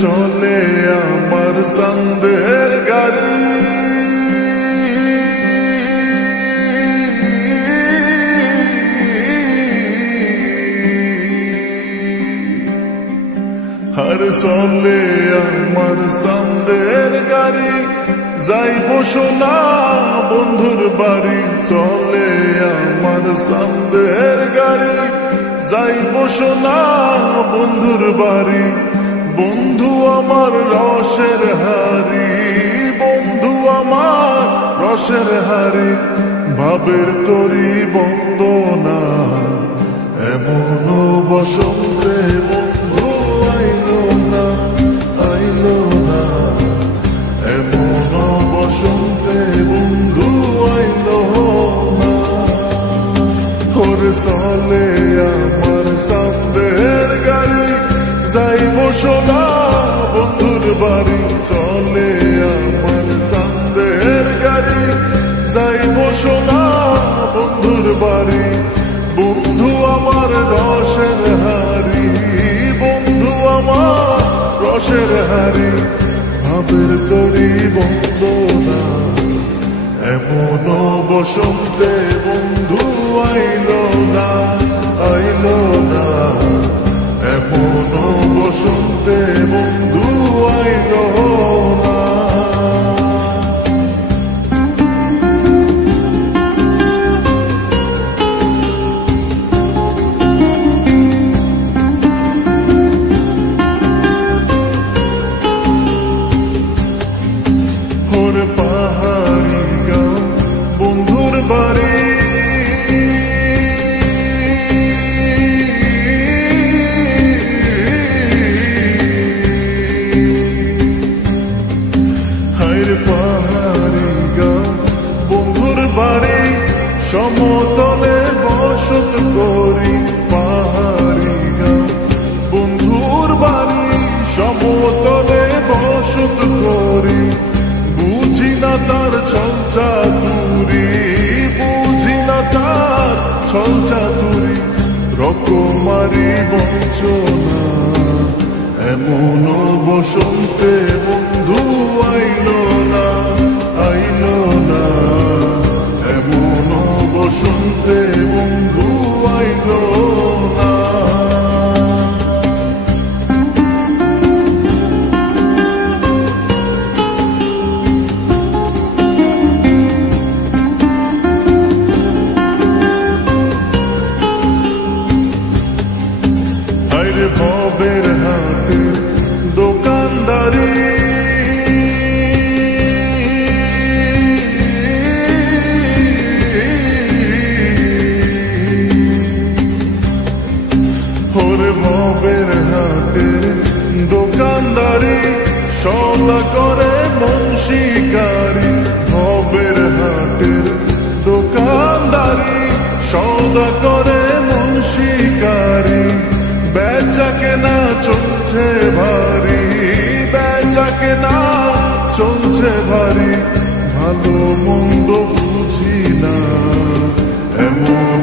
চলে আমার সন্দেহের গাড়ি, আর চলে আমার সন্দেহের গাড়ি, যাইব সোনা বন্ধুর বাড়ি। চলে আমার সন্দেহের গাড়ি, যাইব সোনা বন্ধুর বাড়ি। বন্ধু আমার রসের হারি, বন্ধু আমার রসের হারি, ভাবের তরি বন্দনা এমন বসন্তে বন্ধু আইলো না, আইলো না, এমন বসন্তে বন্ধু আইলো না। ওরে চলে আমার সন্দেহের গাড়ি, যাইব সোনা বন্ধুর বাড়ি। চলে আমার সন্দেহের গাড়ি, যাইব সোনা বন্ধুর বাড়ি। বন্ধু আমার রসের হারি, বন্ধু আমার রসের হারি, ভাবের তরি বন্দনা এমন বসন্তে বন্ধু আইলো না, আইলো না, এমন বসন্তে বন্ধু আইলো না। ওর পাহাড়ি গাঁও বন্ধুর বাড়ি, পাহাড়ি গাঁও বন্ধুর বাড়ি, সমতলে বসত করি। পাহাড়ি গাঁও বন্ধুর বাড়ি, সমতলে বসত করি। বুঝি না তার ছল চাতুরি, বুঝি না তার ছল চাতুরি, রকমারি বঞ্চনা এমন বসন্তে বন্ধু আইলো না, আইলো না, এমন বসন্তে বন্ধু আইলো না। আইরে ভবের হাটের দোকানদারি, ওরে ভবের হাটের দোকানদারি, সদা করে মন শিকারি। ভবের হাটের দোকানদারি, সদা করে মন শিকারি। বেচা কেনা চলছে ভারী, বেচা কেনা চলছে ভারী, ভালো মন্দ বুঝি না এমন